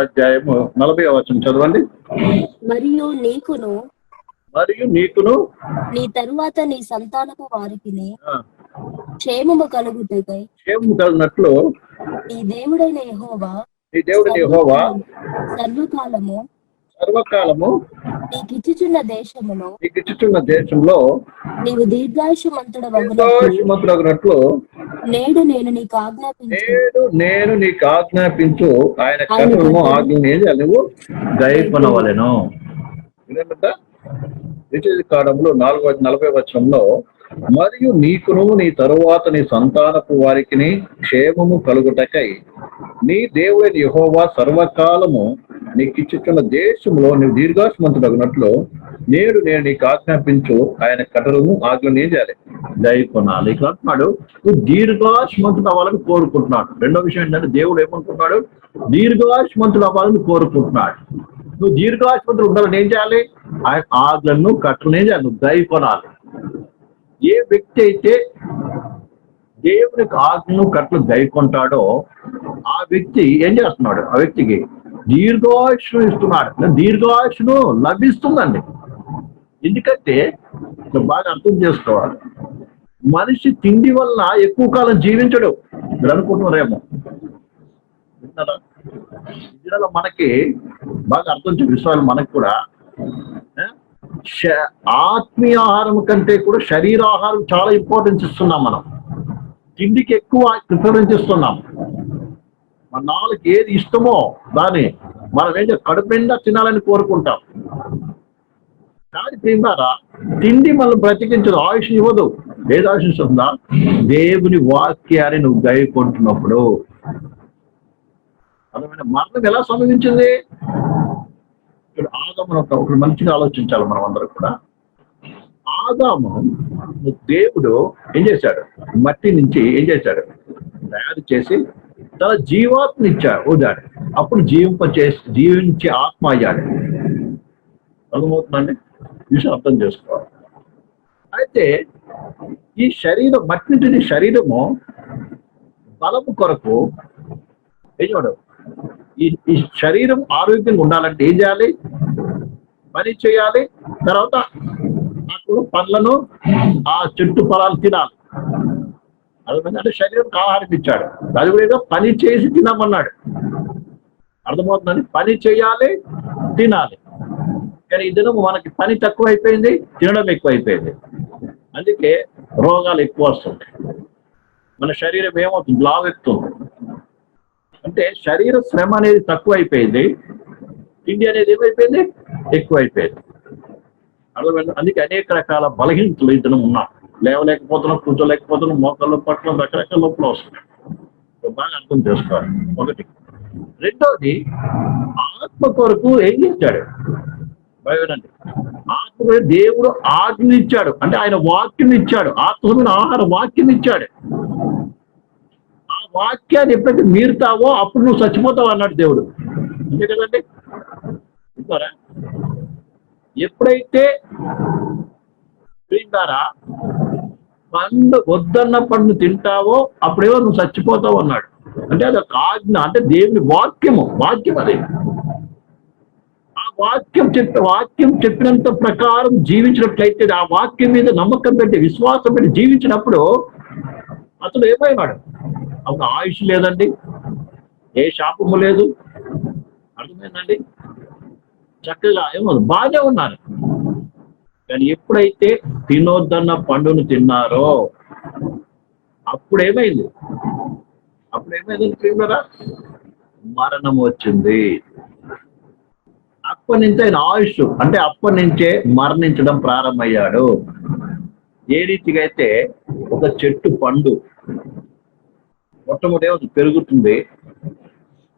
అధ్యాయము 40వ వచనం చదవండి. మరియు నీకును నీ తరువాత నీ సంతానపు వారికి క్షేమము కలుగుటకై కలిగినట్లు నీ దేవుడైన యెహోవా సర్వకాలము నీకిచ్చుచున్న దేశంలో నీవు దీర్ఘాయుష్మంతుడవగునట్లు నేడు నేను నీకు ఆజ్ఞాపించు ఆయన కట్టడము ఆజ్ఞ నువ్వు గైకొనవలెను. కాలంలో 40వ వచనంలో మరియు నీకును నీ తరువాత నీ సంతానపు వారికి క్షేమము కలుగుటకై నీ దేవుడైన యెహోవా సర్వకాలము నీకిచ్చుచున్న దేశంలో నీవు దీర్ఘాయుష్మంతుడగునట్లు నేను నీకు ఆజ్ఞాపించు ఆయన కట్టడము ఆజ్ఞ చేయాలి గైకొనాలి. ఇక్కడ అంటున్నాడు నువ్వు దీర్ఘాయుష్మంతుడు అవ్వాలని కోరుకుంటున్నాడు. రెండో విషయం ఏంటంటే దేవుడు ఏమంటున్నాడు, దీర్ఘాయుష్మంతుడు అవ్వాలని కోరుకుంటున్నాడు. నువ్వు దీర్ఘాయుష్మంతుడు ఉండాలని ఏం చేయాలి, ఆయన ఆజ్ఞలను కట్టలను ఏం చేయాలి, నువ్వు గైకొనాలి. ఏ వ్యక్తి అయితే దేవునికి ఆజ్ఞను కట్టలు గైకొంటాడో ఆ వ్యక్తి ఏం చేస్తున్నాడు, ఆ వ్యక్తికి దీర్ఘాయుష్ను ఇస్తున్నాడు. దీర్ఘాయుష్ను లభిస్తుందండి. ఎందుకంటే బాగా అర్థం చేసుకోవాలి, మనిషి తిండి వల్ల ఎక్కువ కాలం జీవించడు. మీరు అనుకుంటున్నారేమో, విన్నారా? మనకి బాగా అర్థం చేసే విషయాలు మనకు కూడా ఆత్మీయ ఆహారం కంటే కూడా శరీరాహారం చాలా ఇంపార్టెన్స్ ఇస్తున్నాం. మనం తిండికి ఎక్కువ ప్రిఫరెన్స్ ఇస్తున్నాం. మన నాలుగు ఏది ఇష్టమో దాన్ని మనం ఏం కడుపు నిండా తినాలని కోరుకుంటాం. కానీ తిన్నారా, తిండి మనం బ్రతికించదు, ఆయుష్ ఇవ్వదు. ఏది ఆయుష్ ఇస్తుందా, దేవుని వాక్యాన్ని నువ్వు గైకొంటున్నప్పుడు. అదమైన మరణం ఎలా సంభవించింది? ఆదాము ఒకటి మంచిగా ఆలోచించాలి మనం అందరూ కూడా. ఆదాము దేవుడు ఏం చేశాడు, మట్టి నుంచి ఏం చేశాడు, తయారు చేసి తన జీవాత్మ వదిలాడు. అప్పుడు జీవించే ఆత్మ అయ్యాడు. అర్థమవుతుందండి? విషయం అర్థం చేసుకోవాలి. అయితే ఈ శరీరం, మట్టి నుంచి శరీరము బలము కొరకు ఏం చేయడు, ఈ శరీరం ఆరోగ్యంగా ఉండాలంటే ఏం చేయాలి, పని చేయాలి. తర్వాత నాకు పండ్లను ఆ చెట్టు ఫలాలు తినాలి. అర్థమైందంటే శరీరంకి ఆహారం ఇచ్చాడు, అది కూడా ఏదో పని చేసి తినమన్నాడు. అర్థమవుతుందండి? పని చేయాలి, తినాలి. కానీ ఈ దినం మనకి పని తక్కువ అయిపోయింది, తినడం ఎక్కువ అయిపోయింది. అందుకే రోగాలు ఎక్కువ వస్తుంది. మన శరీరం ఏమవుతుంది, లావెత్తుంది. అంటే శరీర శ్రమ అనేది తక్కువ అయిపోయింది, తిండి అనేది ఏమైపోయింది, ఎక్కువ అయిపోయింది. అర్థమైంది? అందుకే అనేక రకాల బలహీనతలు ఇద్దరు ఉన్నాం. లేవలేకపోతున్నాం, కూర్చోలేకపోతున్నాం, మోకాళ్ళు పట్ల రకరకాల నొప్పులు వస్తున్నాయి. బాగా అర్థం చేసుకోవాలి. ఒకటి. రెండోది, ఆత్మ కొరకు ఏం చేశాడు భయనండి. ఆత్మ దేవుడు ఆజ్ఞ ఇచ్చాడు, అంటే ఆయన వాక్యం ఇచ్చాడు, ఆత్మమైన ఆహార వాక్యం ఇచ్చాడు. ఆ వాక్యాన్ని ఎప్పుడైతే మీరుతావో అప్పుడు నువ్వు చచ్చిపోతావు అన్నాడు దేవుడు. అంతే కదండి? వింటారా? ఎప్పుడైతే తింటారా పండు వద్దన్న పండు తింటావో అప్పుడేమో నువ్వు చచ్చిపోతావు అన్నాడు. అంటే అది ఒక ఆజ్ఞ, అంటే దేవుని వాక్యం అది. ఆ వాక్యం చెప్పినంత ప్రకారం జీవించినట్లయితే, ఆ వాక్యం మీద నమ్మకం పెట్టి విశ్వాసం పెట్టి జీవించినప్పుడు అతను ఏమైనాడు, అప్పుడు ఆయుష్ లేదండి, ఏ శాపము లేదు. అర్థమైందండి? చక్కగా ఏమో బాగానే ఉన్నారు. కానీ ఎప్పుడైతే తినొద్దన్న పండును తిన్నారో అప్పుడేమైంది ప్రియులారా, మరణం వచ్చింది. అప్పటి నుంచి ఆయన ఆయుష్, అంటే అప్పటి నుంచే మరణించడం ప్రారంభమయ్యాడు. ఏ రీతిగా అయితే ఒక చెట్టు పండు మొట్టమొదటి ఏమవుతుంది, పెరుగుతుంది.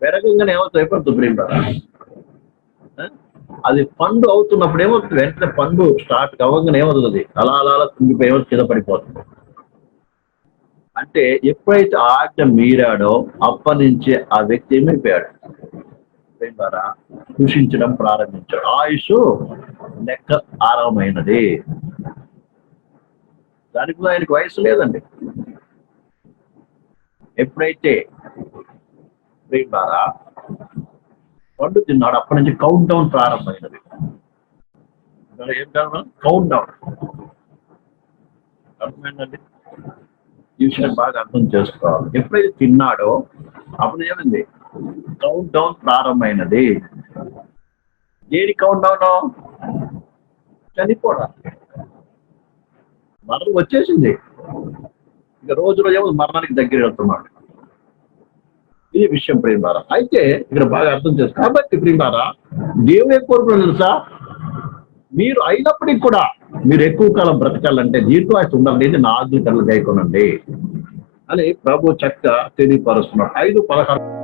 పెరగంగానే ఏమవుతుంది, అయిపోతుంది ప్రియులారా, అది పండు అవుతున్నప్పుడు ఏమవుతుంది, వెంటనే పండు స్టార్ట్ అవ్వగానే ఏమవుతుంది, అలా అలా కుంగిపోయి కింద పడిపోతుంది. అంటే ఎప్పుడైతే ఆజ్ఞ మీరాడో అప్పటి నుంచే ఆ వ్యక్తి ఏమైపోయాడు ద్వారా కృషించడం ప్రారంభించాడు. ఆయుష్ లెక్క ఆరంభమైనది. దానికి కూడా ఆయనకు వయసు లేదండి. ఎప్పుడైతే ద్వారా పండు తిన్నాడు, అప్పటి నుంచి కౌంట్ డౌన్ ప్రారంభమైనది. ఏం కౌంట్ డౌన్. అర్థమైందండి? ఈ విషయాన్ని బాగా అర్థం చేసుకోవాలి. ఎప్పుడైతే తిన్నాడో అప్పుడు ఏమైంది? కౌంట్ డౌన్ ప్రారంభమైనది. దేని కౌంట్ డౌన్? చనిపోవడం. మరణం వచ్చేసింది. ఇక రోజు రోజు ఏమో మరణానికి దగ్గర వెళ్తున్నాడు. ఈ విషయం ప్రేమారా. అయితే ఇక్కడ బాగా అర్థం చేసుకో. కాబట్టి ప్రేమారా, దేవుడు ఏం కోరుకున్నాడు తెలుసా? మీరు అయినప్పటికీ కూడా మీరు ఎక్కువ కాలం బ్రతకాలంటే దీర్ఘాయుసు ఉండాలి, నా ఆజ్ఞలు గైకొనండి అని ప్రభు చక్కగా తెలియపరుస్తున్నాడు. 5:16